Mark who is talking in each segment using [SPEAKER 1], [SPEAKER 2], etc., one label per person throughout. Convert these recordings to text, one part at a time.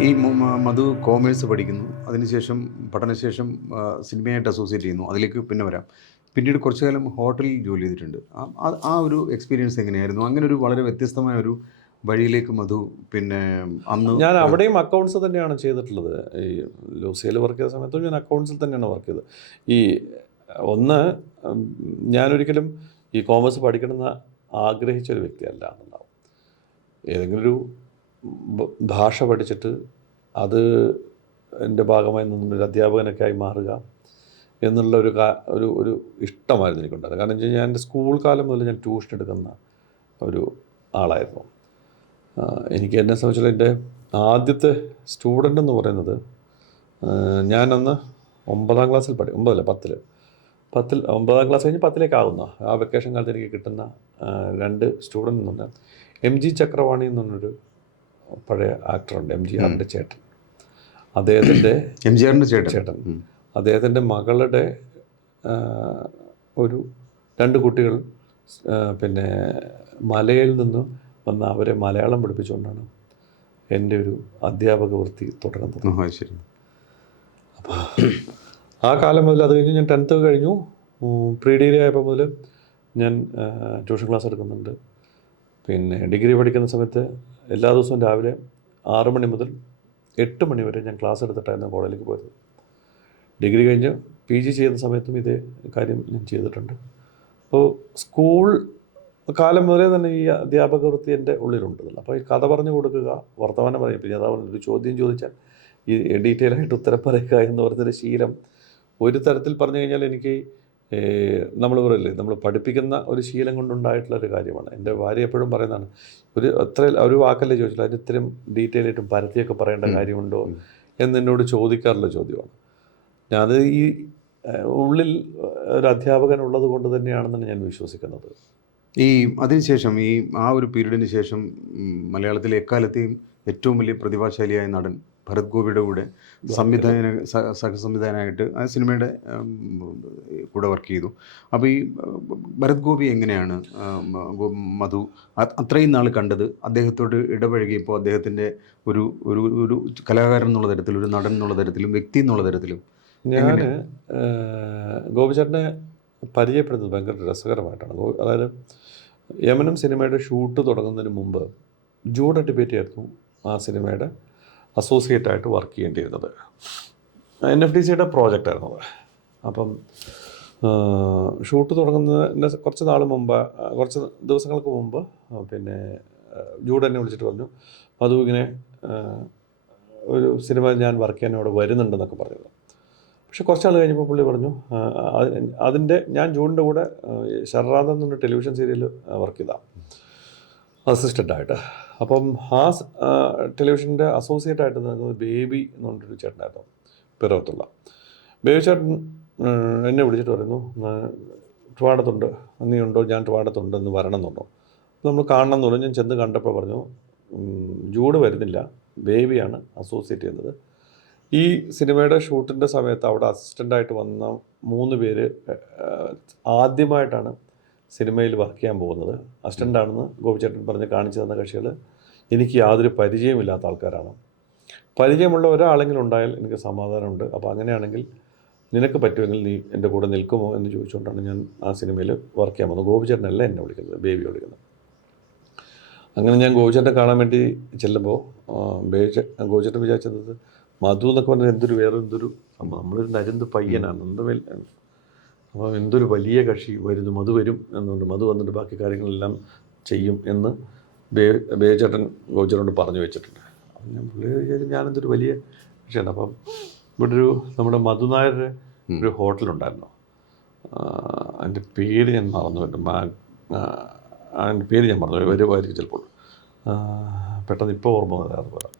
[SPEAKER 1] ഈ മധു കോമേഴ്സ് പഠിക്കുന്നു. അതിനുശേഷം പഠനശേഷം സിനിമയായിട്ട് അസോസിയേറ്റ് ചെയ്യുന്നു. അതിലേക്ക് പിന്നെ വരാം. പിന്നീട് കുറച്ചു കാലം ഹോട്ടലിൽ ജോലി ചെയ്തിട്ടുണ്ട്. ആ- ഒരു എക്സ്പീരിയൻസ് എങ്ങനെയായിരുന്നു? അങ്ങനെ ഒരു വളരെ വ്യത്യസ്തമായ ഒരു വഴിയിലേക്ക് മധു പിന്നെ അന്ന്
[SPEAKER 2] ഞാൻ അവിടെയും അക്കൗണ്ട്സ് തന്നെയാണ് ചെയ്തിട്ടുള്ളത്. ഈ ലൂസിയയിൽ വർക്ക് ചെയ്ത സമയത്തും ഞാൻ അക്കൗണ്ട്സിൽ തന്നെയാണ് വർക്ക് ചെയ്തത്. ഈ ഒന്ന് ഞാനൊരിക്കലും ഈ കോമേഴ്സ് പഠിക്കണമെന്ന് ആഗ്രഹിച്ച ഒരു വ്യക്തിയല്ല എന്നുണ്ടാവും. ഏതെങ്കിലും ഒരു ഭാഷ പഠിച്ചിട്ട് അത് എന്റെ ഭാഗമായി നിന്നൊരു അധ്യാപകനൊക്കെ ആയി മാറുക എന്നുള്ള ഒരു ഒരു ഒരു ഇഷ്ടമായിരുന്നു എനിക്കുണ്ടായിരുന്നത് കാരണം വെച്ച് കഴിഞ്ഞാൽ ഞാൻ എന്റെ സ്കൂൾ കാലം മുതൽ ഞാൻ ട്യൂഷൻ എടുക്കുന്ന ഒരു ആളായിരുന്നു. എനിക്ക് എന്നെ സംബന്ധിച്ചാൽ എന്റെ ആദ്യത്തെ സ്റ്റുഡന്റ് എന്ന് പറയുന്നത് ഞാനന്ന് ഒമ്പതാം ക്ലാസ്സിൽ പഠി ഒമ്പതല്ല പത്തിൽ പത്തിൽ ഒമ്പതാം ക്ലാസ് കഴിഞ്ഞ് പത്തിലേക്കാവുന്ന ആ വെക്കേഷൻ കാലത്ത് എനിക്ക് കിട്ടുന്ന രണ്ട് സ്റ്റുഡന്റ് എന്ന് പറഞ്ഞാൽ എം ജി ചക്രവാണി എന്നൊരു പഴയ ആക്ടറുണ്ട് എം ജി ആറിന്റെ ചേട്ടൻ. അദ്ദേഹത്തിന്റെ
[SPEAKER 1] എം ജി ആറിന്റെ ചേട്ടൻ.
[SPEAKER 2] ചേട്ടൻ. അദ്ദേഹത്തിന്റെ മകളുടെ ഒരു രണ്ട് കുട്ടികൾ പിന്നെ മലയിൽ നിന്ന് വന്ന് അവരെ മലയാളം പഠിപ്പിച്ചുകൊണ്ടാണ് എന്റെ ഒരു അധ്യാപക വൃത്തി തുടങ്ങുന്നത്.
[SPEAKER 1] ശരി.
[SPEAKER 2] അപ്പോൾ ആ കാലം മുതൽ അത് കഴിഞ്ഞ് ഞാൻ ടെൻത്ത് കഴിഞ്ഞു. പ്രീ ഡിഗ്രി ആയപ്പോൾ മുതൽ ഞാൻ ട്യൂഷൻ ക്ലാസ് എടുക്കുന്നുണ്ട്. പിന്നെ ഡിഗ്രി പഠിക്കുന്ന സമയത്ത് എല്ലാ ദിവസവും രാവിലെ ആറ് മണി മുതൽ എട്ട് മണി വരെ ഞാൻ ക്ലാസ് എടുത്തിട്ടായിരുന്നു കോളേജിലേക്ക് പോയത്. ഡിഗ്രി കഴിഞ്ഞ് പി ജി ചെയ്യുന്ന സമയത്തും ഇതേ കാര്യം ഞാൻ ചെയ്തിട്ടുണ്ട്. അപ്പോൾ സ്കൂൾ കാലം മുതലേ തന്നെ ഈ അധ്യാപക വൃത്തി എന്റെ ഉള്ളിലുണ്ട് അപ്പോൾ ഈ കഥ പറഞ്ഞു കൊടുക്കുക വർത്തമാനം പറയും പിന്നെ അതാ ഒരു ചോദ്യം ചോദിച്ചാൽ ഈ ഡീറ്റെയിൽ ആയിട്ട് ഉത്തരം പറയുക എന്ന് പറയുന്നൊരു ശീലം ഒരു തരത്തിൽ പറഞ്ഞു കഴിഞ്ഞാൽ എനിക്ക് നമ്മൾ പറയില്ലേ നമ്മൾ പഠിപ്പിക്കുന്ന ഒരു ശീലം കൊണ്ടുണ്ടായിട്ടുള്ള ഒരു കാര്യമാണ്. എന്റെ ഭാര്യ എപ്പോഴും പറയുന്നതാണ് ഒരു അത്ര ഒരു വാക്കല്ലേ ചോദിച്ചില്ല അതിന് ഇത്രയും ഡീറ്റെയിൽ ആയിട്ടും പരത്തിയൊക്കെ പറയേണ്ട കാര്യമുണ്ടോ എന്ന് എന്നോട് ചോദിക്കാറുള്ള ചോദ്യമാണ്. ഞാനത് ഈ ഉള്ളിൽ ഒരു അധ്യാപകൻ ഉള്ളത് കൊണ്ട് തന്നെയാണെന്നാണ് ഞാൻ വിശ്വസിക്കുന്നത്.
[SPEAKER 1] ഈ അതിനുശേഷം ഈ ആ ഒരു പീരീഡിന് ശേഷം മലയാളത്തിലെ എക്കാലത്തെയും ഏറ്റവും വലിയ പ്രതിഭാശാലിയായ നടൻ ഭരത് ഗോപിയുടെ കൂടെ സംവിധാന സഹസംവിധാനമായിട്ട് ആ സിനിമയുടെ കൂടെ വർക്ക് ചെയ്തു. അപ്പോൾ ഈ ഭരത് ഗോപി എങ്ങനെയാണ് മധു അത്രയും നാൾ കണ്ടത്? അദ്ദേഹത്തോട് ഇടപഴകിയപ്പോൾ അദ്ദേഹത്തിന്റെ ഒരു ഒരു ഒരു കലാകാരൻ എന്നുള്ള തരത്തിലും ഒരു നടൻ എന്നുള്ള തരത്തിലും വ്യക്തി എന്നുള്ള തരത്തിലും
[SPEAKER 2] ഞാൻ ഗോപിചേട്ടനെ പരിചയപ്പെടുന്നത് ഭയങ്കര രസകരമായിട്ടാണ്. അതായത് യമനം സിനിമയുടെ ഷൂട്ട് തുടങ്ങുന്നതിന് മുമ്പ് ജൂഡ് ഡിബേറ്റ് ആയിരുന്നു ആ സിനിമയുടെ അസോസിയേറ്റ് ആയിട്ട് വർക്ക് ചെയ്യേണ്ടിയിരുന്നത്. എൻ എഫ് ഡി സിയുടെ പ്രോജക്റ്റായിരുന്നു അത്. അപ്പം ഷൂട്ട് തുടങ്ങുന്നതിന്റെ കുറച്ച് നാൾ മുമ്പ് കുറച്ച് ദിവസങ്ങൾക്ക് മുമ്പ് പിന്നെ ജൂഡ് എന്നെ വിളിച്ചിട്ട് പറഞ്ഞു മധു ഇങ്ങനെ ഒരു സിനിമ ഞാൻ വർക്ക് ചെയ്യാൻ അവിടെ വരുന്നുണ്ടെന്നൊക്കെ പറഞ്ഞത് പക്ഷെ കുറച്ച് നാൾ കഴിഞ്ഞപ്പോൾ പുള്ളി പറഞ്ഞു അതിന്റെ ഞാൻ ജൂണിന്റെ കൂടെ ഈ എന്നൊരു ടെലിവിഷൻ സീരിയൽ വർക്ക് ചെയ്താൽ അസിസ്റ്റന്റായിട്ട് അപ്പം ആ ടെലിവിഷന്റെ അസോസിയേറ്റ് ആയിട്ട് നിൽക്കുന്നത് ബേബി എന്ന് പറഞ്ഞിട്ടൊരു ചേട്ടനായിരുന്നു പിറവത്തുള്ള. ബേബി ചേട്ടൻ എന്നെ വിളിച്ചിട്ട് പറയുന്നു ട്വാടത്തുണ്ട് നീ ഉണ്ടോ ഞാൻ ട്വാടത്തുണ്ട് എന്ന് വരണം എന്നുണ്ടോ നമ്മൾ കാണണം എന്ന് പറഞ്ഞു. ഞാൻ ചെന്ന് കണ്ടപ്പോൾ പറഞ്ഞു ജൂഡ് വരുന്നില്ല. ബേബിയാണ് അസോസിയേറ്റ് ചെയ്യുന്നത്. ഈ സിനിമയുടെ ഷൂട്ടിന്റെ സമയത്ത് അവിടെ അസിസ്റ്റന്റായിട്ട് വന്ന മൂന്ന് പേര് ആദ്യമായിട്ടാണ് സിനിമയിൽ വർക്ക് ചെയ്യാൻ പോകുന്നത്. അസിസ്റ്റന്റാണെന്ന് ഗോപിച്ചേട്ടൻ പറഞ്ഞ് കാണിച്ചു തന്ന കക്ഷികൾ എനിക്ക് യാതൊരു പരിചയമില്ലാത്ത ആൾക്കാരാണ്. പരിചയമുള്ള ഒരാളെങ്കിലും ഉണ്ടായാൽ എനിക്ക് സമാധാനമുണ്ട്. അപ്പോൾ അങ്ങനെയാണെങ്കിൽ നിനക്ക് പറ്റുമെങ്കിൽ നീ എന്റെ കൂടെ നിൽക്കുമോ എന്ന് ചോദിച്ചുകൊണ്ടാണ് ഞാൻ ആ സിനിമയിൽ വർക്ക് ചെയ്യാൻ പോകുന്നത്. ഗോപിച്ചേട്ടനല്ല എന്നെ വിളിക്കുന്നത് ബേബി വിളിക്കുന്നത്. അങ്ങനെ ഞാൻ ഗോപിച്ചേട്ടനെ കാണാൻ വേണ്ടി ചെല്ലുമ്പോൾ ബേബി ഗോപിച്ചേട്ടൻ വിചാരിച്ചത് മധു എന്നൊക്കെ പറഞ്ഞാൽ എന്തൊരു വേറെ എന്തൊരു നമ്മളൊരു നരുന്ത് പയ്യനാണ്. എന്ത് അപ്പോൾ എന്തൊരു വലിയ കക്ഷി വരുന്നു? മധു വരും എന്നുണ്ട്. മധു വന്നിട്ട് ബാക്കി കാര്യങ്ങളെല്ലാം ചെയ്യും എന്ന് ബേ ബേചേട്ടൻ ഗോചരോട് പറഞ്ഞു വെച്ചിട്ടുണ്ട്. അപ്പം ഞാൻ പുള്ളി വിചാരിച്ചു ഞാനെന്തൊരു വലിയ കക്ഷിയാണ്. അപ്പം ഇവിടെ ഒരു നമ്മുടെ മധുനായരുടെ ഒരു ഹോട്ടലുണ്ടായിരുന്നു. അതിന്റെ പേര് ഞാൻ മറന്നു. പറ്റും അതിന്റെ പേര് ഞാൻ മറന്നു. വരുമായിരിക്കും ചിലപ്പോൾ. പെട്ടെന്ന് ഇപ്പോൾ ഓർമ്മ വരാറ് പറയാം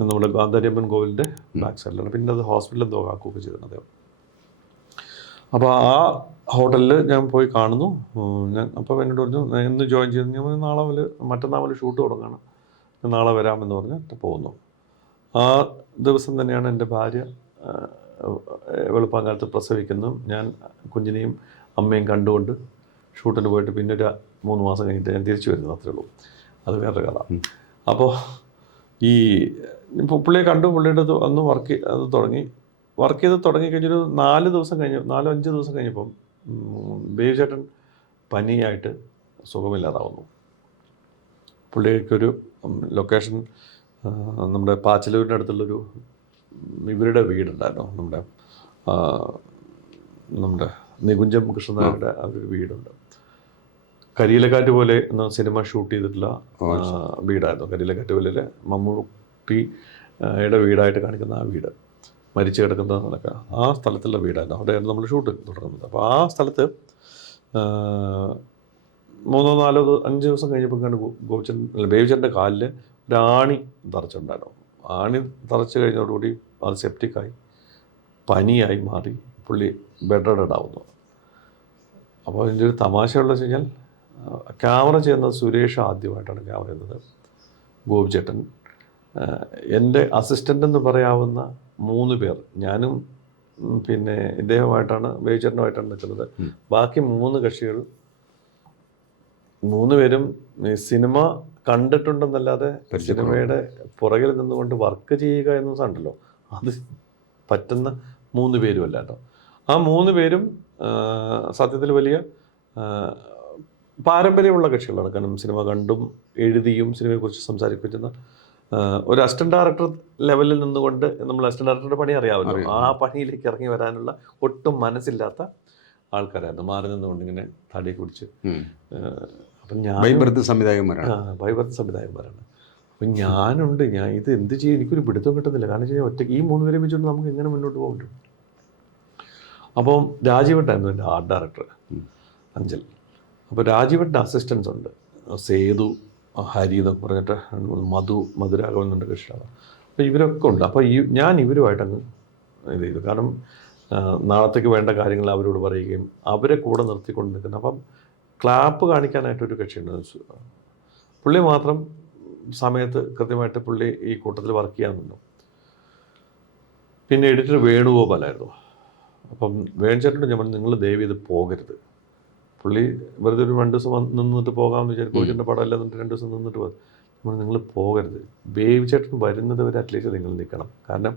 [SPEAKER 2] നമ്മുടെ ഗാന്ധാരിയമ്മൻ കോവിലിന്റെ ബാക്ക് സൈഡിലാണ്. പിന്നെ അത് ഹോസ്പിറ്റലിൽ എന്തോ ആക്കുകയൊക്കെ ചെയ്തിരുന്നു അദ്ദേഹം. അപ്പോൾ ആ ഹോട്ടലിൽ ഞാൻ പോയി കാണുന്നു. ഞാൻ അപ്പോൾ എന്നോട് പറഞ്ഞു "ഞാൻ ഇന്ന് ജോയിൻ ചെയ്തു. ഞാൻ പറഞ്ഞു, നാളെ മുതൽ മറ്റന്നാൾ മുതൽ ഷൂട്ട് തുടങ്ങണം. ഞാൻ നാളെ വരാമെന്ന് പറഞ്ഞ് പോകുന്നു ആ ദിവസം തന്നെയാണ് എന്റെ ഭാര്യ വെളുപ്പാങ്കാലത്ത് പ്രസവിക്കുന്നു. ഞാൻ കുഞ്ഞിനെയും അമ്മയും കണ്ടുകൊണ്ട് ഷൂട്ടിന് പോയിട്ട് പിന്നെ ഒരു മൂന്ന് മാസം കഴിഞ്ഞിട്ട് ഞാൻ തിരിച്ചു വരുന്നു അത്രേ ഉള്ളൂ. അത് വേറെ കഥ. അപ്പോൾ ഈ പുള്ളിയെ കണ്ടു പുള്ളിയുടെ അന്ന് വർക്ക് അത് തുടങ്ങി. വർക്ക് ചെയ്ത് തുടങ്ങി കഴിഞ്ഞൊരു നാല് ദിവസം കഴിഞ്ഞ് നാലോ അഞ്ച് ദിവസം കഴിഞ്ഞപ്പം ബേബി ചേട്ടൻ പനിയായിട്ട് സുഖമില്ലാതാവുന്നു. പുള്ളിക്കൊരു ലൊക്കേഷൻ നമ്മുടെ പാച്ചലൂരിന്റെ അടുത്തുള്ളൊരു ഇവരുടെ വീടുണ്ടായിരുന്നു. നമ്മുടെ നമ്മുടെ നികുഞ്ചം കൃഷ്ണനായരുടെ ആ ഒരു വീടുണ്ട്. കരിയിലക്കാറ്റ് പോലെ എന്ന സിനിമ ഷൂട്ട് ചെയ്തിട്ടുള്ള വീടായിരുന്നു. കരിയിലക്കാറ്റ് പോലെ മമ്മൂട്ടിയുടെ വീടായിട്ട് കാണിക്കുന്ന ആ വീട്. മരിച്ചു കിടക്കുന്ന സ്ഥലമൊക്കെ ആ സ്ഥലത്തുള്ള വീടായിരുന്നു അവിടെയാണ് നമ്മൾ ഷൂട്ട് തുടർന്നത് അപ്പോൾ ആ സ്ഥലത്ത് മൂന്നോ നാലോ അഞ്ച് ദിവസം കഴിഞ്ഞപ്പോൾ കണ്ട് ഗോപിച്ചൻ ബേബിച്ചന്റെ കാലിൽ ഒരു ആണി തറച്ചിട്ടുണ്ടായിരുന്നു ആണി തറച്ച് കഴിഞ്ഞതോടുകൂടി അത് സെപ്റ്റിക്കായി പനിയായി മാറി പുള്ളി ബെഡഡ് ആവുന്നു. അപ്പോൾ അതിന്റെ ഒരു തമാശയുള്ള വെച്ച് കഴിഞ്ഞാൽ ക്യാമറ ചെയ്യുന്നത് സുരേഷ് ആദ്യമായിട്ടാണ് ക്യാമറ ചെയ്യുന്നത് ഗോപിച്ചേട്ടൻ. ആ, എന്റെ അസിസ്റ്റന്റ് എന്ന് പറയാവുന്ന മൂന്ന് പേർ. ഞാനും പിന്നെ ഇദ്ദേഹമായിട്ടാണ് ബേബിച്ചേട്ടനുമായിട്ടാണ് നിൽക്കുന്നത്. ബാക്കി മൂന്ന് കക്ഷികൾ മൂന്ന് പേരും ഈ സിനിമ കണ്ടിട്ടുണ്ടെന്നല്ലാതെ സിനിമയുടെ പുറകിൽ നിന്നുകൊണ്ട് വർക്ക് ചെയ്യുക എന്നതുണ്ടല്ലോ അത് പറ്റുന്ന മൂന്ന് പേരുമല്ല കേട്ടോ. ആ മൂന്ന് പേരും സത്യത്തിൽ വലിയ പാരമ്പര്യമുള്ള കക്ഷികളാണ്. കാരണം സിനിമ കണ്ടും എഴുതിയും സിനിമയെക്കുറിച്ച് സംസാരിക്കുന്ന ഒരു അസിസ്റ്റന്റ് ഡയറക്ടർ ലെവലിൽ നിന്നുകൊണ്ട് നമ്മൾ അസിസ്റ്റന്റ് ഡയറക്ടറുടെ പണി അറിയാമല്ലോ. ആ പണിയിലേക്ക് ഇറങ്ങി വരാനുള്ള ഒട്ടും മനസ്സില്ലാത്ത ആൾക്കാരായിരുന്നു. മാറി നിന്നുകൊണ്ട് ഇങ്ങനെ തടി കുടിച്ച്. അപ്പം ഞാൻ
[SPEAKER 1] ബൈബർത്ത് സംവിധായകന്മാരാണ്.
[SPEAKER 2] സംവിധായകന്മാരാണ്. അപ്പം ഞാനുണ്ട്. ഞാൻ ഇത് എന്ത് ചെയ്യും? എനിക്കൊരു പിടുത്തം കിട്ടുന്നില്ല. കാരണം വെച്ചാൽ ഒറ്റ ഒറ്റയ്ക്ക് ഈ മൂന്ന് പേരെ വെച്ചുകൊണ്ട് നമുക്ക് എങ്ങനെ മുന്നോട്ട് പോകാൻ പറ്റും? അപ്പം രാജീവട്ടായിരുന്നു എന്റെ ആർട്ട് ഡയറക്ടർ അഞ്ചൽ അപ്പോൾ രാജീവട്ടിന്റെ അസിസ്റ്റൻസ് ഉണ്ട്. സേതു ഹരി എന്നൊക്കെ പറഞ്ഞിട്ട് മധു മധുരാഘവൻ എന്നുണ്ട് കൃഷ്ണ അപ്പോൾ ഇവരൊക്കെ ഉണ്ട്. അപ്പോൾ ഈ ഞാൻ ഇവരുമായിട്ടങ്ങ് ഇത് ചെയ്തു. കാരണം നാളത്തേക്ക് വേണ്ട കാര്യങ്ങൾ അവരോട് പറയുകയും അവരെ കൂടെ നിർത്തിക്കൊണ്ട് നിൽക്കുന്നത് അപ്പം ക്ലാപ്പ് കാണിക്കാനായിട്ടൊരു കക്ഷിയുണ്ട്. പുള്ളി മാത്രം സമയത്ത് കൃത്യമായിട്ട് പുള്ളി ഈ കൂട്ടത്തിൽ വർക്ക് ചെയ്യാനുണ്ട് പിന്നെ എഡിറ്റർ വേണുഗോപാലായിരുന്നു. അപ്പം വേണിച്ചേട്ടനോട് ഞാൻ പറഞ്ഞു നിങ്ങൾ ദയവ് ഇത് പോകരുത്. പുള്ളി വെറുതെ ഒരു രണ്ട് ദിവസം വന്ന് നിന്നിട്ട് പോകാമെന്ന് വിചാരിച്ചു കോച്ചിന്റെ പടം എല്ലാം നിന്നിട്ട് രണ്ട് ദിവസം നിന്നിട്ട് പോകും. നമ്മൾ നിങ്ങൾ പോകരുത്. ബേബി ചേട്ടൻ വരുന്നത് വരെ അറ്റ്ലീസ്റ്റ് നിങ്ങൾ നിൽക്കണം. കാരണം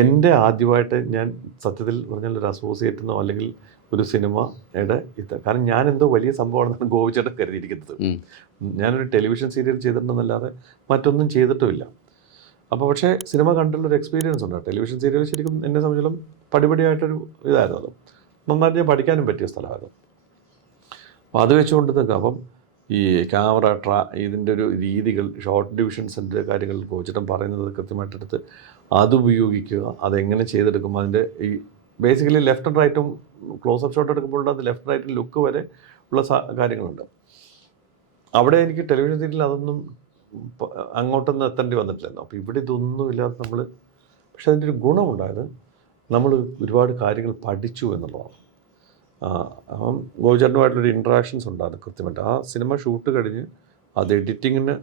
[SPEAKER 2] എന്റെ ആദ്യമായിട്ട് ഞാൻ സത്യത്തിൽ പറഞ്ഞാൽ ഒരു അസോസിയേറ്റ് എന്നോ അല്ലെങ്കിൽ ഒരു സിനിമയുടെ ഇത്. കാരണം ഞാൻ എന്തോ വലിയ സംഭവമാണെന്നാണ് ഗോപിച്ചേട്ടൻ കരുതിയിരിക്കുന്നത്. ഞാനൊരു ടെലിവിഷൻ സീരിയൽ ചെയ്തിട്ടുണ്ടെന്നല്ലാതെ മറ്റൊന്നും ചെയ്തിട്ടുമില്ല. അപ്പോൾ പക്ഷേ സിനിമ കണ്ടുള്ള ഒരു എക്സ്പീരിയൻസ് ഉണ്ട്. ടെലിവിഷൻ സീരിയൽ ശരിക്കും എന്നെ സംബന്ധിച്ചിടത്തോളം പടിപടിയായിട്ടൊരു ഇതായിരുന്നു അത്. നന്നായിട്ട് ഞാൻ പഠിക്കാനും പറ്റിയ സ്ഥലമായിരുന്നു. അപ്പോൾ അത് വെച്ചുകൊണ്ട് നിൽക്കുക അപ്പം ഈ ക്യാമറ ട്രാ ഇതിന്റെ ഒരു രീതികൾ ഷോർട്ട് ഡിവിഷൻസിന്റെ കാര്യങ്ങൾ കോച്ചിട്ടം പറയുന്നത് കൃത്യമായിട്ടെടുത്ത് അത് ഉപയോഗിക്കുക. അതെങ്ങനെ ചെയ്തെടുക്കും അതിന്റെ ഈ ബേസിക്കലി ലെഫ്റ്റ് ആൻഡ് റൈറ്റും ക്ലോസ് അപ്പ് ഷോട്ട് എടുക്കുമ്പോൾ അത് ലെഫ്റ്റ് റൈറ്റും ലുക്ക് വരെ ഉള്ള കാര്യങ്ങളുണ്ട്. അവിടെ എനിക്ക് ടെലിവിഷൻ സീരിയൽ അതൊന്നും അങ്ങോട്ടൊന്നും എത്തേണ്ടി വന്നിട്ടില്ലായിരുന്നു. അപ്പോൾ ഇവിടെ ഇതൊന്നും ഇല്ലാതെ നമ്മൾ പക്ഷെ അതിന്റെ ഒരു ഗുണമുണ്ടായത് നമ്മൾ ഒരുപാട് കാര്യങ്ങൾ പഠിച്ചു എന്നുള്ളതാണ്. അപ്പം ഗോചേട്ടനുമായിട്ടൊരു ഇൻട്രാക്ഷൻസ് ഉണ്ടായിരുന്നു കൃത്യമായിട്ട്. ആ സിനിമ ഷൂട്ട് കഴിഞ്ഞ് അത് എഡിറ്റിങ്ങിന്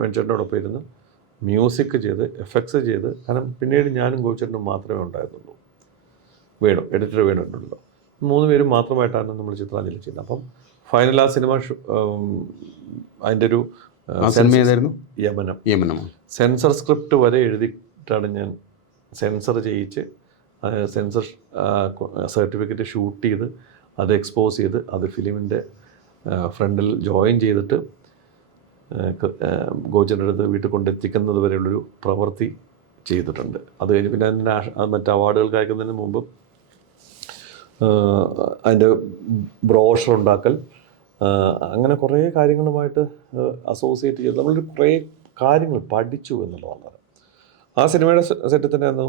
[SPEAKER 2] വെഞ്ചേട്ടനോടൊപ്പം ഇരുന്ന് മ്യൂസിക് ചെയ്ത് എഫക്ട്സ് ചെയ്ത് കാരണം പിന്നീട് ഞാനും ഗോചേട്ടനും മാത്രമേ ഉണ്ടായിരുന്നുള്ളൂ. വേണു എഡിറ്റർ വേണു വേണുണ്ടല്ലോ. മൂന്ന് പേരും മാത്രമായിട്ടാണ് നമ്മൾ ചിത്രാഞ്ജലി ചെയ്യുന്നത്. അപ്പം ഫൈനൽ ആ സിനിമ അതിന്റെ ഒരു യമനം.
[SPEAKER 1] യമനമോ?
[SPEAKER 2] സെൻസർ സ്ക്രിപ്റ്റ് വരെ എഴുതിയിട്ടാണ് ഞാൻ സെൻസർ ചെയ്യിച്ച് സെൻസർ സർട്ടിഫിക്കറ്റ് ഷൂട്ട് ചെയ്ത് അത് എക്സ്പോസ് ചെയ്ത് അത് ഫിലിമിന്റെ ഫ്രണ്ടിൽ ജോയിൻ ചെയ്തിട്ട് ഗോചന്റെ അടുത്ത് വീട്ടിൽ കൊണ്ടെത്തിക്കുന്നത് വരെയുള്ളൊരു പ്രവൃത്തി ചെയ്തിട്ടുണ്ട് അത് കഴിഞ്ഞ് പിന്നെ അതിന്റെ അവാർഡുകൾ അവാർഡുകൾക്ക് അയക്കുന്നതിന് മുമ്പ് അതിന്റെ ബ്രോഷർ ഉണ്ടാക്കൽ അങ്ങനെ കുറേ കാര്യങ്ങളുമായിട്ട് അസോസിയേറ്റ് ചെയ്ത് നമ്മളൊരു കുറേ കാര്യങ്ങൾ പഠിച്ചു എന്നുള്ളതാണ്. ആ സിനിമയുടെ സെറ്റിൽ തന്നെ അന്ന്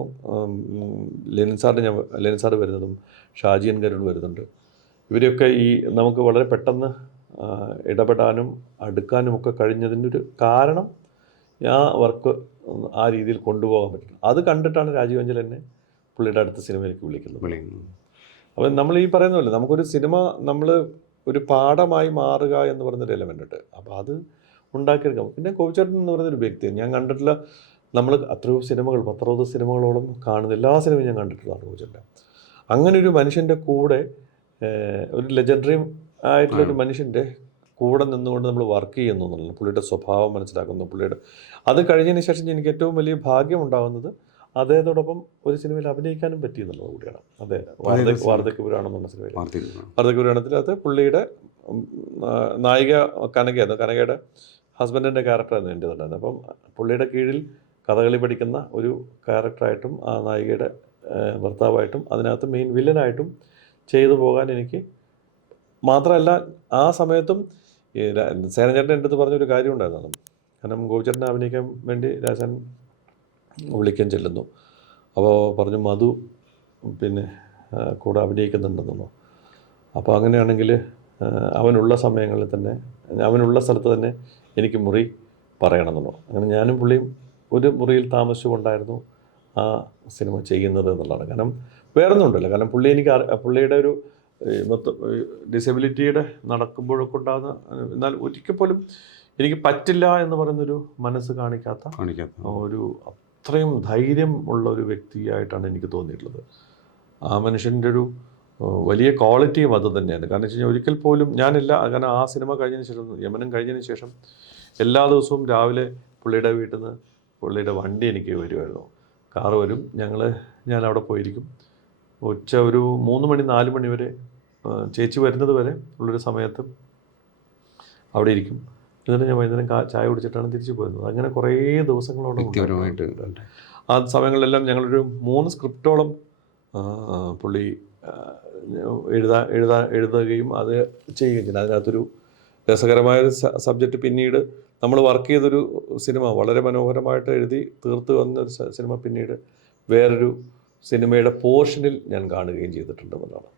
[SPEAKER 2] ലെനിൻ സാറിന് ഞാൻ ലെനിൻ വരുന്നതും ഷാജിയൻ കരുൺ വരുന്നുണ്ട്. ഇവരെയൊക്കെ ഈ നമുക്ക് വളരെ പെട്ടെന്ന് ഇടപെടാനും അടുക്കാനും ഒക്കെ കഴിഞ്ഞതിന്റെ ഒരു കാരണം ആ വർക്ക് ആ രീതിയിൽ കൊണ്ടുപോകാൻ പറ്റും അത് കണ്ടിട്ടാണ് രാജീവ് അഞ്ചൽ എന്നെ പുള്ളിയുടെ അടുത്ത സിനിമയിലേക്ക് വിളിക്കുന്നത്.
[SPEAKER 1] വിളിക്കുന്നു.
[SPEAKER 2] അപ്പം നമ്മൾ ഈ പറയുന്ന പോലെ നമുക്കൊരു സിനിമ നമ്മൾ ഒരു പാഠമായി മാറുക എന്ന് പറയുന്നൊരു എലമെന്റ് ഉണ്ട്. അപ്പോൾ അത് ഉണ്ടാക്കിയെടുക്കാം. പിന്നെ കോവിച്ചേട്ടൻ എന്ന് പറയുന്നൊരു വ്യക്തിയാണ്. ഞാൻ കണ്ടിട്ടുള്ള നമ്മൾ അത്രയോ സിനിമകൾ പത്തറുപത് സിനിമകളോളം കാണുന്ന എല്ലാ സിനിമയും ഞാൻ കണ്ടിട്ടുള്ളതാണ് കോവിച്ചേട്ടൻ അങ്ങനെ ഒരു മനുഷ്യന്റെ കൂടെ ഒരു ലെജൻഡറി ആയിട്ടുള്ള ഒരു മനുഷ്യന്റെ കൂടെ നിന്നുകൊണ്ട് നമ്മൾ വർക്ക് ചെയ്യുന്നു എന്നുള്ളത് പുള്ളിയുടെ സ്വഭാവം മനസ്സിലാക്കുന്നു. പുള്ളിയുടെ അത് കഴിഞ്ഞതിന് ശേഷം എനിക്ക് ഏറ്റവും വലിയ ഭാഗ്യം ഉണ്ടാകുന്നത് അദ്ദേഹത്തോടൊപ്പം ഒരു സിനിമയിൽ അഭിനയിക്കാനും പറ്റി എന്നുള്ളത് കൂടിയാണ്. അതെ വാർദ്ധക്യ വാർദ്ധക്യ പുരാണം എന്നുള്ള സിനിമയിൽ
[SPEAKER 1] വാർദ്ധക്യപുരാണത്തിനകത്ത്
[SPEAKER 2] വാർദ്ധക്യ പുരാണത്തിനകത്ത് പുള്ളിയുടെ നായിക കനകയായിരുന്നു. കനകയുടെ ഹസ്ബൻഡിന്റെ ക്യാരക്ടറായിരുന്നു എന്റെ ഉണ്ടായിരുന്നത് അപ്പം പുള്ളിയുടെ കീഴിൽ കഥകളി പഠിക്കുന്ന ഒരു ക്യാരക്ടറായിട്ടും ആ നായികയുടെ ഭർത്താവായിട്ടും അതിനകത്ത് മെയിൻ വില്ലനായിട്ടും ചെയ്തു പോകാൻ എനിക്ക് മാത്രമല്ല ആ സമയത്തും ഈ സേനചേട്ടൻ എന്റെ അടുത്ത് പറഞ്ഞൊരു കാര്യം ഉണ്ടായിരുന്നു കാരണം ഗോപിച്ചേട്ടനെ അഭിനയിക്കാൻ വേണ്ടി രാജൻ വിളിക്കാൻ ചെല്ലുന്നു. അപ്പോൾ പറഞ്ഞു മധു പിന്നെ കൂടെ അഭിനയിക്കുന്നുണ്ടെന്നോ. അപ്പോൾ അങ്ങനെയാണെങ്കിൽ അവനുള്ള സമയങ്ങളിൽ തന്നെ അവനുള്ള സ്ഥലത്ത് തന്നെ എനിക്ക് മുറി പറയണമെന്നുള്ളൂ. അങ്ങനെ ഞാനും പുള്ളിയും ഒരു മുറിയിൽ താമസിച്ചുകൊണ്ടായിരുന്നു ആ സിനിമ ചെയ്യുന്നത് എന്നുള്ളതാണ്. കാരണം വേറൊന്നും ഉണ്ടല്ലോ കാരണം പുള്ളി എനിക്ക് പുള്ളിയുടെ ഒരു മൊത്തം ഡിസബിലിറ്റിയുടെ നടക്കുമ്പോഴൊക്കെ ഉണ്ടാകുന്ന എന്നാൽ ഒരിക്കൽ പോലും എനിക്ക് പറ്റില്ല എന്ന് പറയുന്നൊരു മനസ്സ് കാണിക്കാത്ത
[SPEAKER 1] കാണിക്കാത്ത.
[SPEAKER 2] ഒരു അത്രയും ധൈര്യം ഉള്ള ഒരു വ്യക്തിയായിട്ടാണ് എനിക്ക് തോന്നിയിട്ടുള്ളത്. ആ മനുഷ്യന്റെ ഒരു വലിയ ക്വാളിറ്റിയും അത് തന്നെയാണ്. കാരണം വെച്ച് കഴിഞ്ഞാൽ ഒരിക്കൽ പോലും ഞാനില്ല. കാരണം ആ സിനിമ കഴിഞ്ഞതിന് ശേഷം യമനം കഴിഞ്ഞതിന് ശേഷം എല്ലാ ദിവസവും രാവിലെ പുള്ളിയുടെ വീട്ടിൽ നിന്ന് പുള്ളിയുടെ വണ്ടി എനിക്ക് വരുമായിരുന്നു കാറ് വരും. ഞങ്ങൾ ഞാൻ അവിടെ പോയിരിക്കും. ഉച്ച ഒരു മൂന്ന് മണി നാല് മണി വരെ ചേച്ചി വരുന്നത് വരെ ഉള്ളൊരു സമയത്ത് അവിടെ ഇരിക്കും. എന്നിട്ട് ഞാൻ വൈകുന്നേരം ചായ കുടിച്ചിട്ടാണ് തിരിച്ചു പോയിരുന്നത് അങ്ങനെ കുറേ ദിവസങ്ങളോടെ ആ സമയങ്ങളിലെല്ലാം ഞങ്ങളൊരു മൂന്ന് സ്ക്രിപ്റ്റോളം പുള്ളി എഴുതാ എഴുതാ എഴുതുകയും അത് ചെയ്യുകയും ചെയ്യുന്നത് അതിനകത്തൊരു രസകരമായ സബ്ജക്റ്റ് പിന്നീട് നമ്മൾ വർക്ക് ചെയ്തൊരു സിനിമ വളരെ മനോഹരമായിട്ട് എഴുതി തീർത്തു വന്ന ഒരു സിനിമ പിന്നീട് വേറൊരു സിനിമയുടെ പോർഷനിൽ ഞാൻ കാണുകയും ചെയ്തിട്ടുണ്ട് എന്നുള്ളതാണ്